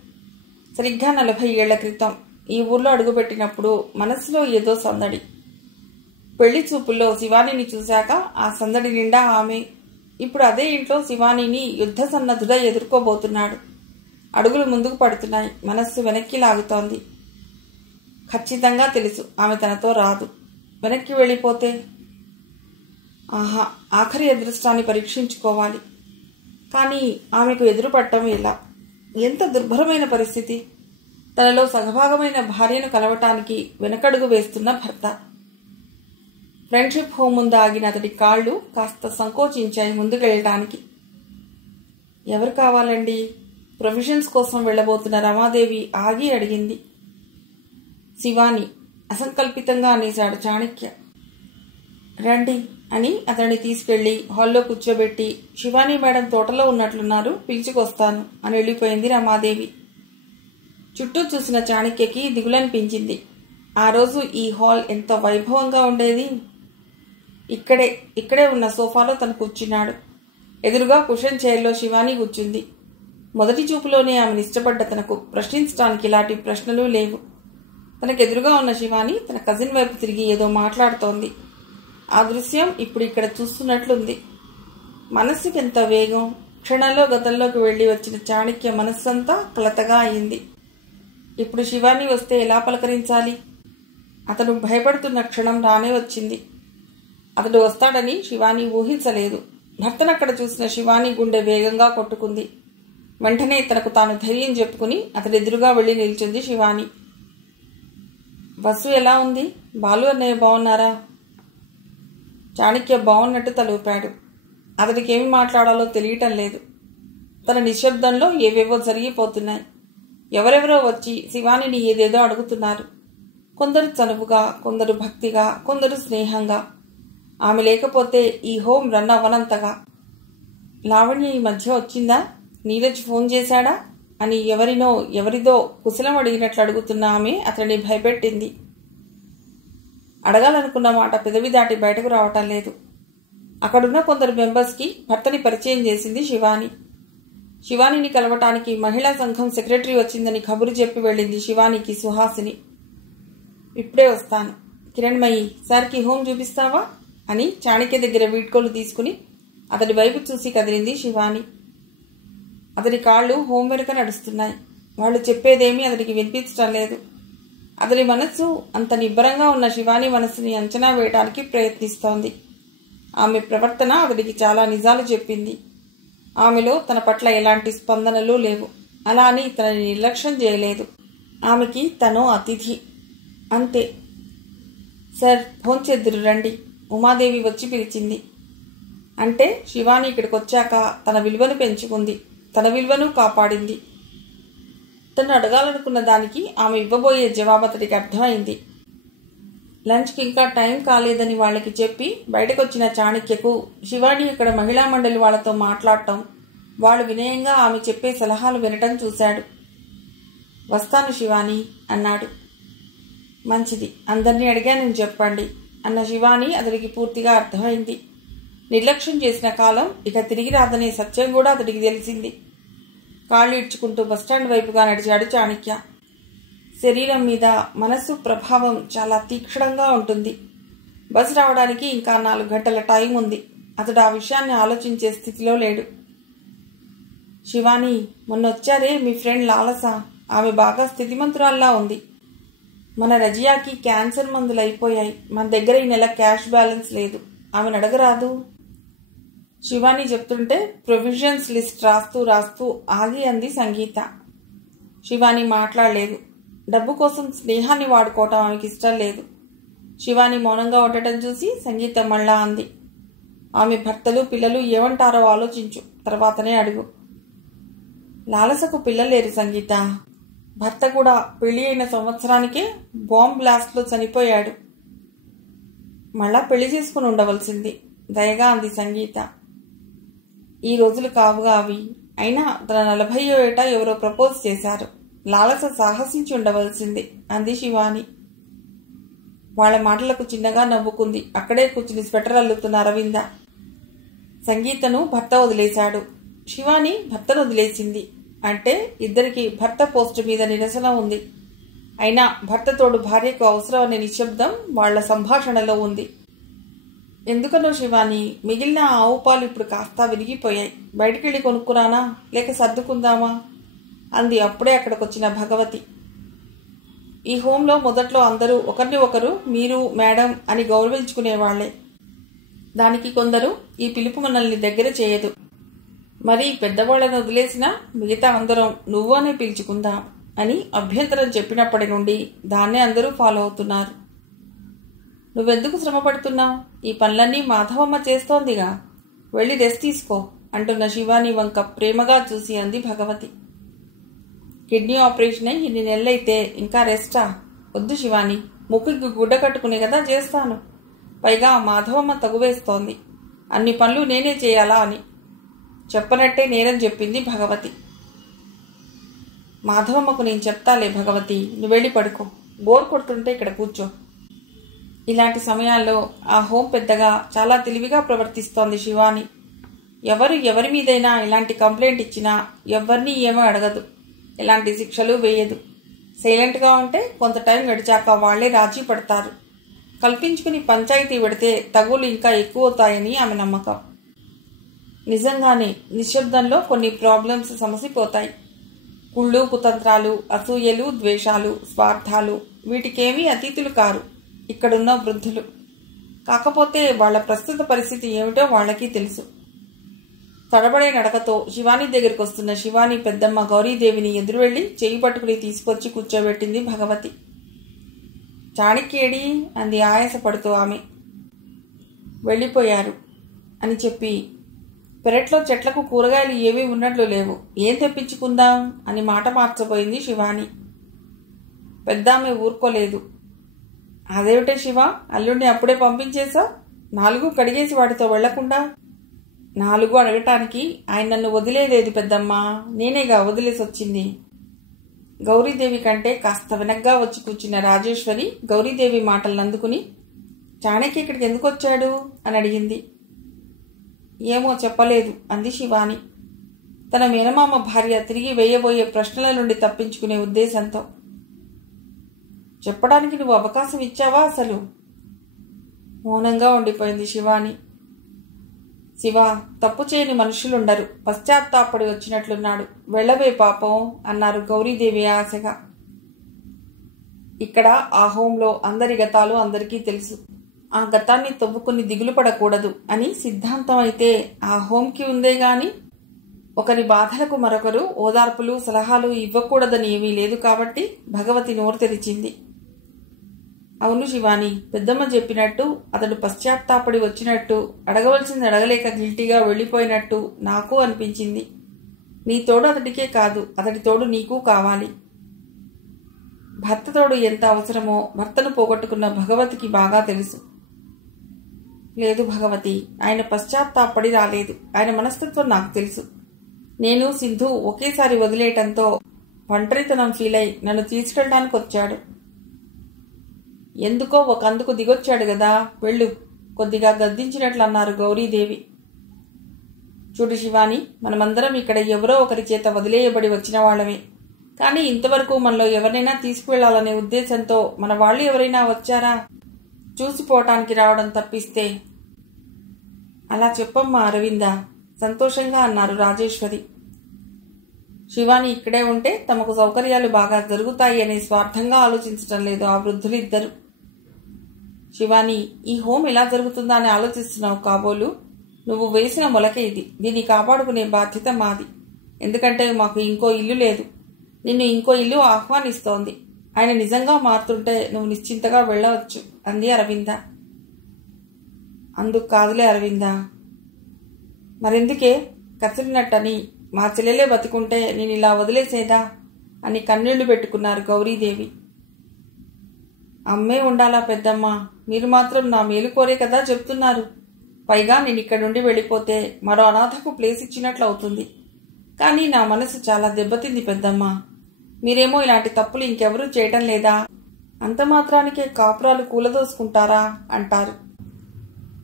సరిగ్గా 40 ఏళ్ల క్రితం ఈ ఊర్లో అడుగుపెట్టినప్పుడు మనసులో ఏదో సందడి. పెళ్లి చూపుల్లో శివానిని చూశాక ఆ సందడి నిండా ఆమె. ఇప్పుడు అదే ఇంట్లో శివానిని యుద్ధ సన్నద్ధుడా ఎదుర్కోబోతున్నాడు. అడుగులు ముందుకు పడుతున్నాయి. మనస్సు వెనక్కి లాగుతోంది. ఖచ్చితంగా తెలుసు ఆమె తనతో రాదు. వెనక్కి వెళ్ళిపోతే ఆఖరి అదృష్టాన్ని పరీక్షించుకోవాలి. కానీ ఆమెకు ఎదురుపడటం ఎలా? ఎంత దుర్భరమైన పరిస్థితి. తనలో సగభాగమైన భార్యను కలవటానికి వెనకడుగు వేస్తున్న భర్త. ఫ్రెండ్షిప్ హోమ్ ముందు ఆగిన అతడి కాళ్లు కాస్త సంకోచించాయి ముందుకెళ్ళటానికి. ఎవరు కావాలండి? ప్రొవిజన్స్ కోసం వెళ్లబోతున్న రమాదేవి ఆగి అడిగింది. శివాని అసంకల్పితంగా అనేశాడు చాణక్య. రండి అని అతన్ని తీసుకెళ్లి హాల్లో కూర్చోబెట్టి, శివాని మేడం తోటలో ఉన్నట్లున్నారు, పిలుచుకొస్తాను అని వెళ్ళిపోయింది రమాదేవి. చుట్టూ చూసిన చాణక్యకి దిగులనిపించింది. ఆ రోజు ఈ హాల్ ఎంత వైభవంగా ఉండేది. ఇక్కడే ఉన్న సోఫాలో తను కూర్చున్నాడు. ఎదురుగా కుషన్ చైర్లో శివాని కూర్చుంది. మొదటి చూపులోనే ఆమెను ఇష్టపడ్డ తనకు ప్రశ్నించడానికి ఇలాంటి ప్రశ్నలు లేవు. తనకెదురుగా ఉన్న శివాని తన కజిన్ వైపు తిరిగి ఏదో మాట్లాడుతోంది. ఆ దృశ్యం ఇప్పుడు ఇక్కడ చూస్తున్నట్లుంది. మనస్సుకి ఎంత వేగం. క్షణంలో గతంలోకి వెళ్లి వచ్చిన చాణక్య మనస్సంతా కలతగా అయింది. ఇప్పుడు శివాని వస్తే ఎలా పలకరించాలి? అతను భయపడుతున్న క్షణం రానే వచ్చింది. అతడు వస్తాడని శివాని ఊహించలేదు. భర్తనక్కడ చూసిన శివాని గుండె వేగంగా కొట్టుకుంది. వెంటనే తనకు తాను ధైర్యం చెప్పుకుని అతడెదురుగా వెళ్లి నిల్చుంది శివాని. బస్సు ఎలా ఉంది? బాలు అన్నయ్య బాగున్నారా? చాణక్య బాగున్నట్టు తలూపాడు. అతడికి ఏమి మాట్లాడాలో తెలియటం లేదు. తన నిశ్శబ్దంలో ఏవేవో జరిగిపోతున్నాయి. ఎవరెవరో వచ్చి శివానిని ఏదేదో అడుగుతున్నారు. కొందరు చనువుగా, కొందరు భక్తిగా, కొందరు స్నేహంగా. ఆమె లేకపోతే ఈ హోం రన్ అవ్వనంతగా. లావణ్య ఈ మధ్య వచ్చిందా? నీరజ్ ఫోన్ చేశాడా అని ఎవరిదో కుశలం అడిగినట్లు అడుగుతున్న ఆమె అతన్ని భయపెట్టింది. అడగాలనుకున్న మాట పెదవి దాటి బయటకు రావటం లేదు. అక్కడున్న కొందరు మెంబర్స్కి భర్తని పరిచయం చేసింది శివాని. శివానిని కలవటానికి మహిళా సంఘం సెక్రటరీ వచ్చిందని కబురు చెప్పి వెళ్ళింది శివానికి సుహాసిని. ఇప్పుడే వస్తాను. కిరణ్మయి, సార్కి హోం చూపిస్తావా అని చాణక్య దగ్గర వీడ్కోలు తీసుకుని అతడి వైపు చూసి కదిలింది శివాని. అతడి కాళ్లు హోం వెనుక నడుస్తున్నాయి. వాళ్ళు చెప్పేదేమీ అతడికి వినిపించటం లేదు. అతడి మనస్సు అంత నిబ్బరంగా ఉన్న శివాని మనస్సుని అంచనా వేయడానికి ప్రయత్నిస్తోంది. ఆమె ప్రవర్తన అతడికి చాలా నిజాలు చెప్పింది. ఆమెలో తన పట్ల ఎలాంటి స్పందనలు లేవు. అలా అని తనని నిర్లక్ష్యం చేయలేదు. ఆమెకి తను అతిథి అంతే. సార్, భోంచేద్దురు రండి, ఉమాదేవి వచ్చి పిలిచింది. అంటే శివాని ఇక్కడికి వచ్చాక తన విలువను పెంచుకుంది, తన విలువను కాపాడింది. తను అడగాలనుకున్న దానికి ఆమె ఇవ్వబోయే జవాబు అతడికి అర్థమైంది. లంచ్కి ఇంకా టైం కాలేదని వాళ్ళకి చెప్పి బయటకొచ్చిన చాణక్యకు శివాని ఇక్కడ మహిళా మండలి వాళ్లతో మాట్లాడటం, వాళ్ళు వినయంగా ఆమె చెప్పే సలహాలు వినటం చూశాడు. వస్తాను శివాని అన్నాడు. మంచిది, అందరినీ అడిగానని చెప్పండి అన్న శివాని అతడికి పూర్తిగా అర్థమైంది. నిర్లక్ష్యం చేసిన కాలం ఇక తిరిగి రాదనే సత్యం కూడా అతడికి తెలిసింది. కాళ్ళు ఇడ్చుకుంటూ బస్టాండ్ వైపుగా నడిచాడు చాణక్య. శరీరం మీద మనస్సు ప్రభావం చాలా తీక్షణంగా ఉంటుంది. బస్ రావడానికి ఇంకా 4 గంటల టైం ఉంది. అతడు ఆ విషయాన్ని ఆలోచించే స్థితిలో లేడు. శివాని, మొన్నొచ్చారే మీ ఫ్రెండ్ లాలస, ఆమె బాగా స్థితిమంతురాల్లా ఉంది. మన రజియాకి క్యాన్సర్ మందులు అయిపోయాయి. మన దగ్గర ఈ నెల క్యాష్ బ్యాలెన్స్ లేదు. ఆమెను అడగరాదు? శివాని చెప్తుంటే ప్రొవిజన్స్ లిస్ట్ రాస్తూ ఆగి అంది సంగీత. శివాని మాట్లాడలేదు. డబ్బు కోసం స్నేహాన్ని వాడుకోవటం ఆమెకి ఇష్టం లేదు. శివాని మౌనంగా ఉండటం చూసి సంగీత మళ్ళా అంది, ఆమె భర్తలు పిల్లలు ఏమంటారో ఆలోచించు, తర్వాతనే అడుగు. లాలసకు పిల్లలేరు సంగీత. భర్త కూడా పెళ్లి అయిన సంవత్సరానికే బాంబ్ బ్లాస్ట్లో చనిపోయాడు. మళ్ళా పెళ్లి చేసుకుని ఉండవలసింది, దయగా అంది సంగీత. ఈ రోజులు కావుగా అవి. అయినా తన 40వ ఏట ఎవరో ప్రపోజ్ చేశారు. లాలస సాహసించి ఉండవలసింది అంది శివాని. వాళ్ల మాటలకు చిన్నగా నవ్వుకుంది. అక్కడే కూర్చుని స్వెటర్ అల్లుతున్న అరవింద. సంగీతను భర్త వదిలేశాడు. శివాని భర్తను వదిలేసింది. అంటే ఇద్దరికి భర్త పోస్టు మీద నిరసన ఉంది. అయినా భర్త తోడు భార్యకు అవసరం అనే నిశ్శబ్దం వాళ్ల సంభాషణలో ఉంది. ఎందుకనో శివాని, మిగిలిన ఆవు పాలు ఇప్పుడు కాస్త విరిగిపోయాయి. బయటికెళ్ళి కొనుక్కురానా, లేక సర్దుకుందామా అంది అప్పుడే అక్కడికొచ్చిన భగవతి. ఈ హోంలో మొదట్లో అందరూ ఒకరిని ఒకరు మీరు మేడం అని గౌరవించుకునేవాళ్లే. దానికి కొందరు ఈ పిలుపు మనల్ని దగ్గర చేయదు, మరి పెద్దవాళ్లను వదిలేసినా మిగతా అందరం నువ్వు అనే పిలుచుకుందాం అని అభ్యంతరం చెప్పినప్పటి నుండి దాన్నే అందరూ ఫాలో అవుతున్నారు. నువ్వెందుకు శ్రమ పడుతున్నావు? ఈ పనులన్నీ మాధవమ్మ చేస్తోందిగా, వెళ్ళి రెస్ట్ తీసుకో అంటున్న శివాని వంక ప్రేమగా చూసి అంది భగవతి. కిడ్నీ ఆపరేషన్ అయి ఇన్ని నెలలైతే ఇంకా రెస్టా? వద్దు శివాని, ముక్కుకి గుడ్డ కట్టుకునే కదా చేస్తాను. పైగా మాధవమ్మ తగువేస్తోంది, అన్ని పనులు నేనే చేయాలా అని. చెప్పనట్టే నేరం చెప్పింది భగవతి. మాధవమ్మకు నేను చెప్తాలే భగవతి, నువ్వు వెళ్ళి పడుకో. బోర్ కొడుతుంటే ఇక్కడ కూర్చో. ఇలాంటి సమయాల్లో ఆ హోం పెద్దగా చాలా తెలివిగా ప్రవర్తిస్తోంది శివాని. ఎవరి మీదైనా ఇలాంటి కంప్లైంట్ ఇచ్చినా ఎవరిని ఏమో అడగదు, ఎలాంటి శిక్షలు వేయదు. సైలెంట్గా ఉంటే కొంత టైం గడిచాక వాళ్లే రాజీ పడతారు. కల్పించుకుని పంచాయతీ పెడితే తగులు ఇంకా ఎక్కువ అవుతాయని ఆమె నమ్మకం. నిజంగానే నిశ్శబ్దంలో కొన్ని ప్రాబ్లమ్స్ సమసిపోతాయి. కుళ్ళు, కుతంత్రాలు, అసూయలు, ద్వేషాలు, స్వార్థాలు వీటికేమీ అతీతులు కారు ఇక్కడున్న వృద్ధులు. కాకపోతే వాళ్ల ప్రస్తుత పరిస్థితి ఏమిటో వాళ్లకి తెలుసు. తడబడే నడకతో శివాని దగ్గరికి వస్తున్న శివాని పెద్దమ్మ గౌరీదేవిని ఎదురు వెళ్లి చేయి పట్టుకుని తీసుకొచ్చి కూర్చోబెట్టింది భగవతి. చాణక్యేడి అంది ఆయాసపడుతూ ఆమె. వెళ్ళిపోయారు అని చెప్పి పెరట్లో చెట్లకు కూరగాయలు ఏమీ ఉన్నట్లు లేవు, ఏం తెప్పించుకుందాం అని మాట మార్చబోయింది శివాని. పెద్దామె ఊరుకోలేదు. అదేమిటే శివ, అల్లుడిని అప్పుడే పంపించేశా? 4 కడిగేసి వాటితో వెళ్లకుండా? 4 అడగటానికి ఆయన నన్ను వదిలేదేది పెద్దమ్మా, నేనేగా వదిలేసి వచ్చింది. గౌరీదేవి కంటే కాస్త వెనగ్గా వచ్చి కూర్చున్న రాజేశ్వరి గౌరీదేవి మాటలను అందుకుని, చాణక్య ఇక్కడికి ఎందుకు వచ్చాడు అని అడిగింది. ఏమో చెప్పలేదు అంది శివాని, తన మేనమామ భార్య తిరిగి వేయబోయే ప్రశ్నల నుండి తప్పించుకునే ఉద్దేశంతో. చెప్పడానికి నువ్వు అవకాశం ఇచ్చావా అసలు? మౌనంగా ఉండిపోయింది శివాని. శివ, తప్పు చేయని మనుషులుండరు, పశ్చాత్తాపడి వచ్చినట్లున్నాడు, వెళ్ళవే పాపం అన్నారు గౌరీదేవి ఆశగా. ఇక్కడ ఆ హోంలో అందరి గతాలు అందరికీ తెలుసు. ఆ గతాన్ని తవ్వుకుని దిగులు పడకూడదు అని సిద్ధాంతం అయితే ఆ హోంకి ఉందే గాని ఒకరి బాధలకు మరొకరు ఓదార్పులు సలహాలు ఇవ్వకూడదని ఏమీ లేదు. కాబట్టి భగవతి నోరు తెరిచింది. అవును శివాని, పెద్దమ్మ చెప్పినట్టు అతడు పశ్చాత్తాపడి వచ్చినట్టు, అడగవలసింది అడగలేక గిల్టీగా వెళ్ళిపోయినట్టు నాకు అనిపించింది. నీ తోడు అతడికే కాదు, అతడి తోడు నీకు కావాలి. భర్త తోడు ఎంత అవసరమో భర్తను పోగొట్టుకున్న భగవతికి బాగా తెలుసు. లేదు భగవతి, ఆయన పశ్చాత్తాపడి రాలేదు. ఆయన మనస్తత్వం నాకు తెలుసు. నేను సింధు ఒకేసారి వదిలేయటంతో ఒంటరితనం ఫీల్ అయి నన్ను తీసుకెళ్ళడానికి వచ్చాడు. ఎందుకో ఒక అందుకు దిగొచ్చాడు గదా, వెళ్ళు, కొద్దిగా గద్దించినట్లు అన్నారు గౌరీదేవి. చూడు శివాని, మనమందరం ఇక్కడ ఎవరో ఒకరి చేత వదిలేయబడి వచ్చిన వాళ్ళమే. కానీ ఇంతవరకు మనలో ఎవరినైనా తీసుకువెళ్లాలనే ఉద్దేశంతో మన వాళ్ళు ఎవరైనా వచ్చారా? చూసిపోవటానికి రావడం తప్పిస్తే. అలా చెప్పమ్మా అరవింద, సంతోషంగా అన్నారు రాజేశ్వరి. శివాని ఇక్కడే ఉంటే తమకు సౌకర్యాలు బాగా జరుగుతాయి అనే స్వార్థంగా ఆలోచించటం లేదు ఆ వృద్ధులిద్దరు. శివాని, ఈ హోం ఎలా జరుగుతుందా అని ఆలోచిస్తున్నావు కాబోలు. నువ్వు వేసిన మొలకే ఇది. దీన్ని కాపాడుకునే బాధ్యత మాది. ఎందుకంటే మాకు ఇంకో ఇల్లు లేదు. నిన్ను ఇంకో ఇల్లు ఆహ్వానిస్తోంది. ఆయన నిజంగా మారుతుంటే నువ్వు నిశ్చింతగా వెళ్ళవచ్చు అంది అరవింద. అందుకు కాదులే అరవింద. మరెందుకే కసిరినట్టని మా చెల్లెలే బతికుంటే నేను ఇలా వదిలేసేదా అని కన్నీళ్లు పెట్టుకున్నారు గౌరీదేవి. అమ్మే ఉండాలా పెద్దమ్మ? మీరు మాత్రం నా మేలు కోరే కదా చెప్తున్నారు. పైగా నేను ఇక్కడ నుండి వెళ్ళిపోతే మరో అనాథకు ప్లేస్ ఇచ్చినట్లు అవుతుంది. కానీ నా మనసు చాలా దెబ్బతింది పెద్దమ్మ. మీరేమో ఇలాంటి తప్పులు ఇంకెవరూ చేయటం లేదా? అంత మాత్రానికే కాపురాలు కూలదోసుకుంటారా అంటారు.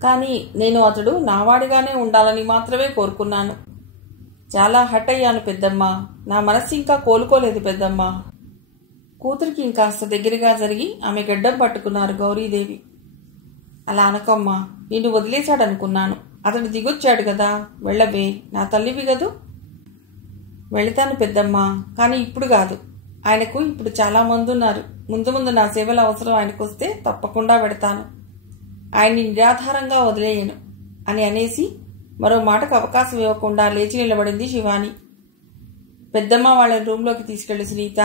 కానీ నేను అతడు నావాడిగానే ఉండాలని మాత్రమే కోరుకున్నాను. చాలా హట్ అయ్యాను పెద్దమ్మ. నా మనస్సు ఇంకా కోలుకోలేదు పెద్దమ్మ. కూతురికి ఇంకాస్త దగ్గరగా జరిగి ఆమె గడ్డం పట్టుకున్నారు గౌరీదేవి. అలా అనకమ్మా, నిన్ను వదిలేశాడనుకున్నాను. అతడు దిగొచ్చాడు కదా, వెళ్ళవే, నా తల్లివి గదు. వెళతాను పెద్దమ్మా, కానీ ఇప్పుడు కాదు. ఆయనకు ఇప్పుడు చాలా మంది ఉన్నారు. ముందు ముందు నా సేవల అవసరం ఆయనకు వస్తే తప్పకుండా పెడతాను. ఆయన్ని నిరాధారంగా వదిలేయను అని అనేసి మరో మాటకు అవకాశం ఇవ్వకుండా లేచి నిలబడింది శివాని. పెద్దమ్మ వాళ్ళని రూంలోకి తీసుకెళ్లి సునీత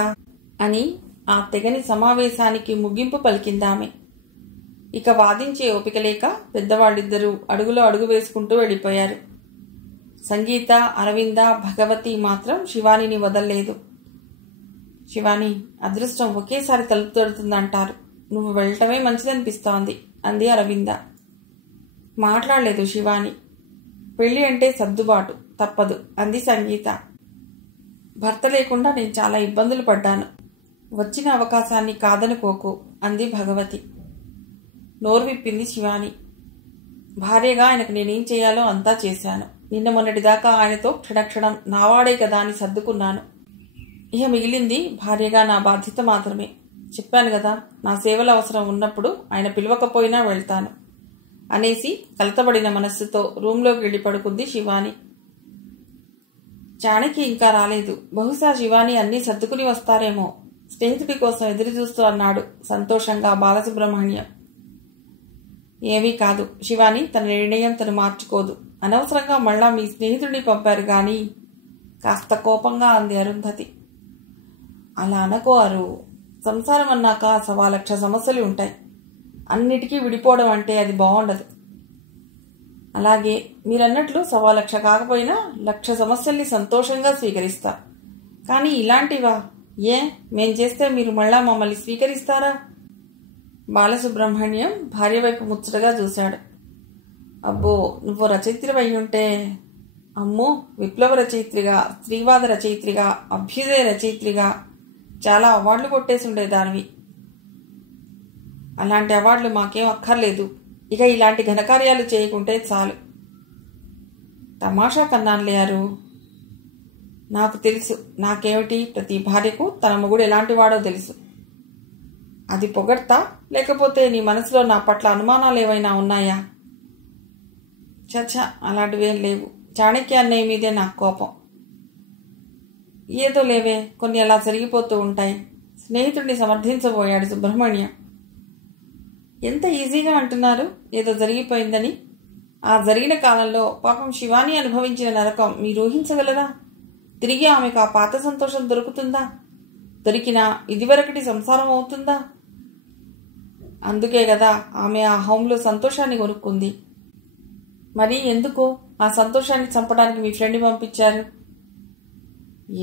అని ఆ తెగని సమావేశానికి ముగింపు పలికిందామె. ఇక వాదించే ఓపిక లేక పెద్దవాళ్ళిద్దరూ అడుగులో అడుగు వేసుకుంటూ వెళ్ళిపోయారు. సంగీత, అరవింద, భగవతి మాత్రం శివానిని వదల్లేదు. శివాని, అదృష్టం ఒకేసారి తలుపు తడుతుందంటారు. నువ్వు వెళ్ళటమే మంచిదనిపిస్తోంది అంది అరవింద. మాట్లాడలేదు శివాని. పెళ్లి అంటే సర్దుబాటు తప్పదు అంది సంగీత. భర్త లేకుండా నేను చాలా ఇబ్బందులు పడ్డాను. వచ్చిన అవకాశాన్ని కాదనుకోకు అంది భగవతి. నోరు విప్పింది శివాని. భార్యగా ఆయనకు నేనేం చేయాలో అంతా చేశాను. నిన్న మొన్నటిదాకా ఆయనతో క్షణక్షణం నావాడే కదా అని సర్దుకున్నాను. ఇక మిగిలింది భార్యగా నా బాధ్యత మాత్రమే. చెప్పాను కదా, నా సేవల అవసరం ఉన్నప్పుడు ఆయన పిలవకపోయినా వెళ్తాను అనేసి కలతబడిన మనస్సుతో రూంలోకి వెళ్ళి పడుకుంది శివాని. చాణక్య ఇంకా రాలేదు. బహుశా శివాని అన్నీ సర్దుకుని వస్తారేమో. స్నేహితుడి కోసం ఎదురు చూస్తూ అన్నాడు సంతోషంగా బాలసుబ్రహ్మణ్యం. ఏమీ కాదు శివాని, తన నిర్ణయం తను మార్చుకోదు. అనవసరంగా మళ్ళా మీ స్నేహితుడిని పంపారు గాని కాస్త కోపంగా అంది అరుంధతి. అలా అనుకో అరు. సంసారం అన్నాక 1,00,000 సమస్యలు ఉంటాయి. అన్నిటికీ విడిపోవడం అంటే అది బాగుండదు. అలాగే మీరన్నట్లు 1,00,000 కాకపోయినా 1,00,000 సమస్యల్ని సంతోషంగా స్వీకరిస్తా. కానీ ఇలాంటివా? మేం చేస్తే మీరు మళ్ళా మమ్మల్ని స్వీకరిస్తారా? బాలసుబ్రహ్మణ్యం భార్య వైపు ముచ్చటగా చూశాడు. అబ్బో, నువ్వు రచయిత్రివై ఉంటే. అమ్మో, విప్లవ రచయిత్రిగా, స్త్రీవాద రచయిత్రిగా, అభ్యుదయ రచయిత్రిగా చాలా అవార్డులు కొట్టేసి ఉండేదానివి. అలాంటి అవార్డులు మాకేం అక్కర్లేదు. ఇక ఇలాంటి ఘనకార్యాలు చేయకుంటే చాలు. తమాషా కన్నాన్లేరు. నాకు తెలుసు. నాకేమిటి, ప్రతి భార్యకు తన మొగుడు ఎలాంటి వాడో తెలుసు. అది పొగడ్తా, లేకపోతే నీ మనసులో నా పట్ల అనుమానాలు ఏవైనా ఉన్నాయా? చచ్చా, అలాంటివేం లేవు. చాణక్య అన్నయ్య మీదే నాకు కోపం. ఏదో లేవే, కొన్ని అలా జరిగిపోతూ ఉంటాయి. స్నేహితుడిని సమర్థించబోయాడు సుబ్రహ్మణ్యం. ఎంత ఈజీగా అంటున్నారు ఏదో జరిగిపోయిందని. ఆ జరిగిన కాలంలో పాపం శివాని అనుభవించిన నరకం మీరు ఊహించగలరా? తిరిగి ఆమెకు ఆ పాత సంతోషం దొరుకుతుందా? దొరికినా ఇదివరకటి సంసారం అవుతుందా? అందుకే కదా ఆమె ఆ హోంలో సంతోషాన్ని కొనుక్కుంది. మరి ఎందుకు ఆ సంతోషాన్ని చంపడానికి మీ ఫ్రెండ్ని పంపించారు?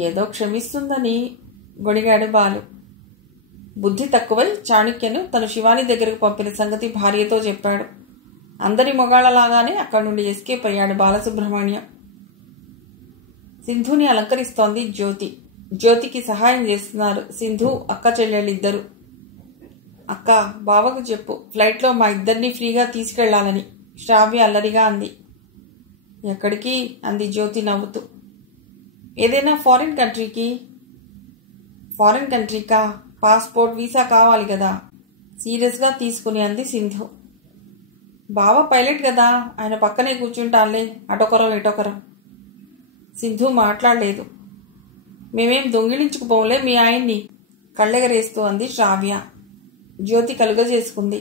ఏదో క్షమిస్తుందని గొడిగాడు బాలు. బుద్ధి తక్కువై చాణక్యను తను శివాని దగ్గరకు పంపిన సంగతి భార్యతో చెప్పాడు. అందరి మొగాళ్లలాగానే అక్కడి నుండి ఎస్కేప్ అయ్యాడు బాలసుబ్రహ్మణ్యం. సింధుని అలంకరిస్తోంది జ్యోతి. జ్యోతికి సహాయం చేస్తున్నారు సింధు అక్క చెల్లెళ్ళిద్దరు. అక్క, బావకు చెప్పు ఫ్లైట్లో మా ఇద్దరిని ఫ్రీగా తీసుకెళ్లాలని. శ్రావ్య అల్లరిగా అంది. ఎక్కడికి అంది జ్యోతి నవ్వుతూ. ఏదైనా ఫారిన్ కంట్రీకి. ఫారిన్ కంట్రీకా? పాస్పోర్ట్ వీసా కావాలి కదా సీరియస్గా తీసుకుని అంది సింధు. బావ పైలట్ కదా, ఆయన పక్కనే కూర్చుంటానులే, అటొకరం ఇటొకరం. సింధు మాట్లాడలేదు. మేమేం దొంగిలించుకుపోలే మీ ఆయన్ని, కళ్ళెగరేస్తూ అంది శ్రావ్య. జ్యోతి కలుగజేసుకుంది.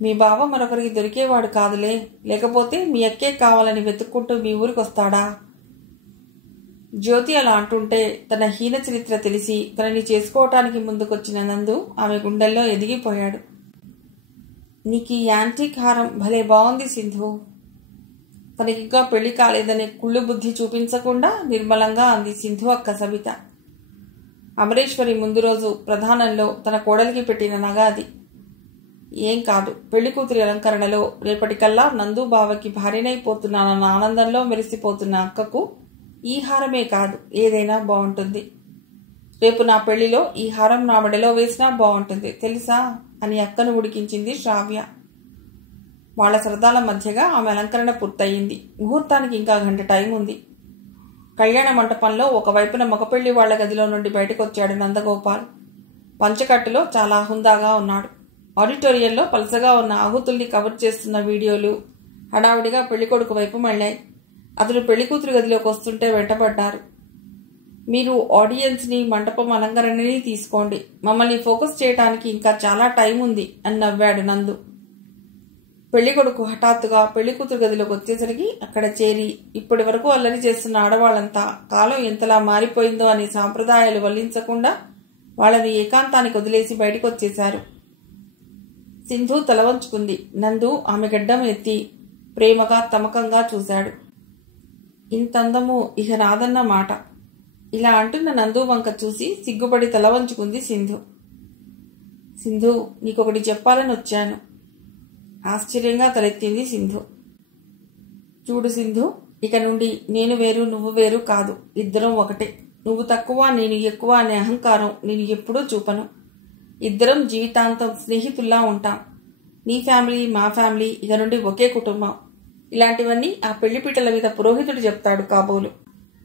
మీ బావ మరొకరికి దొరికేవాడు కాదులే, లేకపోతే మీ అక్కే కావాలని వెతుక్కుంటూ మీ ఊరికి వస్తాడా? జ్యోతి అలా అంటుంటే తన హీన చరిత్ర తెలిసి తనని చేసుకోవటానికి ముందుకొచ్చిన నందు ఆమె గుండెల్లో ఎదిగిపోయాడు. నీకు ఈ యాంటిక్ హారం భలే బాగుంది సింధు. తనకింకా పెళ్లి కాలేదనే కుళ్ళు బుద్ధి చూపించకుండా నిర్మలంగా అంది సింధు అక్క సబిత. అమరేశ్వరి ముందు రోజు ప్రధానంలో తన కోడలికి పెట్టిన నగ అది. ఏం కాదు, పెళ్లి కూతురి అలంకరణలో రేపటికల్లా నందు బావకి భార్యనైపోతున్నానన్న ఆనందంలో మెరిసిపోతున్న అక్కకు ఈ హారమే కాదు ఏదైనా బాగుంటుంది. రేపు నా పెళ్లిలో ఈ హారం నా మెడలో వేసినా బాగుంటుంది తెలుసా అని అక్కను ఉడికించింది శ్రావ్య. వాళ్ల సరదాల మధ్యగా ఆమె అలంకరణ పూర్తయింది. ముహూర్తానికి ఇంకా గంట టైం ఉంది. కళ్యాణ మంటపంలో ఒకవైపున మగపెళ్లి వాళ్ల గదిలో నుండి బయటకొచ్చాడు నందగోపాల్. పంచకట్టులో చాలా హుందాగా ఉన్నాడు. ఆడిటోరియంలో పలసగా ఉన్న ఆహుతుల్ని కవర్ చేస్తున్న వీడియోలు హడావుడిగా పెళ్లికొడుకు వైపు మళ్ళాయి. అతడు పెళ్లికూతురు గదిలోకి వస్తుంటే వెంటబడ్డారు. మీరు ఆడియన్స్ని, మంటపం అలంకరణని తీసుకోండి, మమ్మల్ని ఫోకస్ చేయడానికి ఇంకా చాలా టైం ఉంది అని నవ్వాడు నందు. పెళ్లికొడుకు హఠాత్తుగా పెళ్లికూతురు గదిలోకి వచ్చేసరికి అక్కడ చేరి ఇప్పటి వరకు అల్లరి చేస్తున్న ఆడవాళ్లంతా కాలం ఎంతలా మారిపోయిందో అని సాంప్రదాయాలు వల్లించకుండా వాళ్ళని ఏకాంతానికి వదిలేసి బయటకు వచ్చేశారు. సింధు తలవంచుకుంది. నందు ఆమె గడ్డం ఎత్తి ప్రేమగా తమకంగా చూశాడు. ఇంతందము ఇక రాదన్న మాట. ఇలా అంటున్న నందు వంక చూసి సిగ్గుపడి తలవంచుకుంది సింధు. సింధు, నీకొకటి చెప్పాలని వచ్చాను. ఆశ్చర్యంగా తలెత్తింది సింధు. చూడు సింధు, ఇక నుండి నేను వేరు నువ్వు వేరు కాదు, ఇద్దరం ఒకటే. నువ్వు తక్కువ నేను ఎక్కువ అనే అహంకారం నేను ఎప్పుడూ చూపను. ఇద్దరం జీవితాంతం స్నేహితుల్లా ఉంటాం. నీ ఫ్యామిలీ మా ఫ్యామిలీ ఇక నుండి ఒకే కుటుంబం. ఇలాంటివన్నీ ఆ పెళ్లిపీటల మీద పురోహితుడు చెప్తాడు కాబోలు,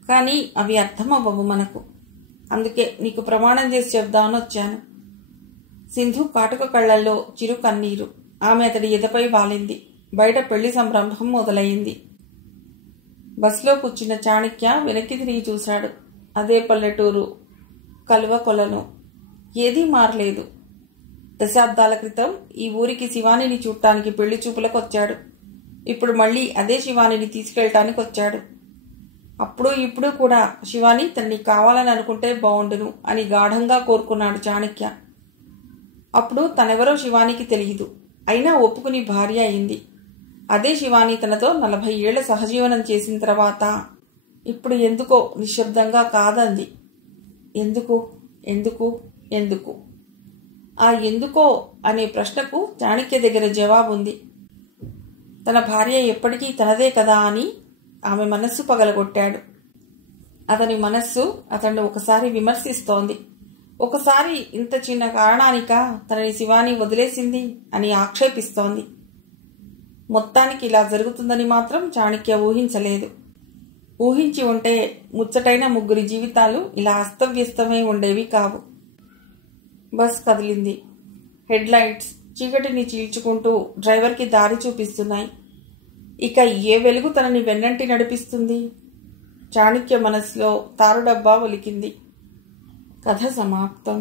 కానీ అవి అర్థం అవ్వవు మనకు. అందుకే నీకు ప్రమాణం చేసి చెప్దామని వచ్చాను. సింధు కాటుక కళ్లల్లో చిరు కన్నీరు. ఆమె అతడి ఎదపై వాలింది. బయట పెళ్లి సంరంభం మొదలయ్యింది. బస్లో కూర్చున్న చాణక్య వెనక్కి తిరిగి చూశాడు. అదే పల్లెటూరు, కలువ కొలను, ఏదీ మారలేదు. దశాబ్దాల క్రితం ఈ ఊరికి శివానిని చూడటానికి పెళ్లి చూపులకు వచ్చాడు. ఇప్పుడు మళ్ళీ అదే శివానిని తీసుకెళ్ళటానికి వచ్చాడు. అప్పుడు ఇప్పుడు కూడా శివాని తన్ని కావాలని అనుకుంటే బాగుండును అని గాఢంగా కోరుకున్నాడు చాణక్య. అప్పుడు తనెవరో శివానికి తెలియదు, అయినా ఒప్పుకుని భార్య అయింది. అదే శివాని తనతో 40 ఏళ్ల సహజీవనం చేసిన తర్వాత ఇప్పుడు ఎందుకో నిశ్శబ్దంగా కాదంది. ఎందుకు ఎందుకు ఎందుకు? ఆ ఎందుకో అనే ప్రశ్నకు చాణక్య దగ్గర జవాబుంది. తన భార్య ఎప్పటికీ తనదే కదా అని ఆమె మనస్సు పగలగొట్టాడు. అతని మనస్సు అతన్ని ఒకసారి విమర్శిస్తోంది. ఒకసారి ఇంత చిన్న కారణానిక తనని శివాని వదిలేసింది అని ఆక్షేపిస్తోంది. మొత్తానికి ఇలా జరుగుతుందని మాత్రం చాణక్య ఊహించలేదు. ఊహించి ఉంటే ముచ్చటైన ముగ్గురి జీవితాలు ఇలా అస్తవ్యస్తమై ఉండేవి కావు. బస్ కదిలింది. హెడ్ లైట్స్ చీకటిని చీల్చుకుంటూ డ్రైవర్కి దారి చూపిస్తున్నాయి. ఇక ఏ వెలుగు తనని వెన్నంటి నడిపిస్తుంది? చాణక్య మనసులో తారుడబ్బా ఒలికింది. కథ సమాప్తం.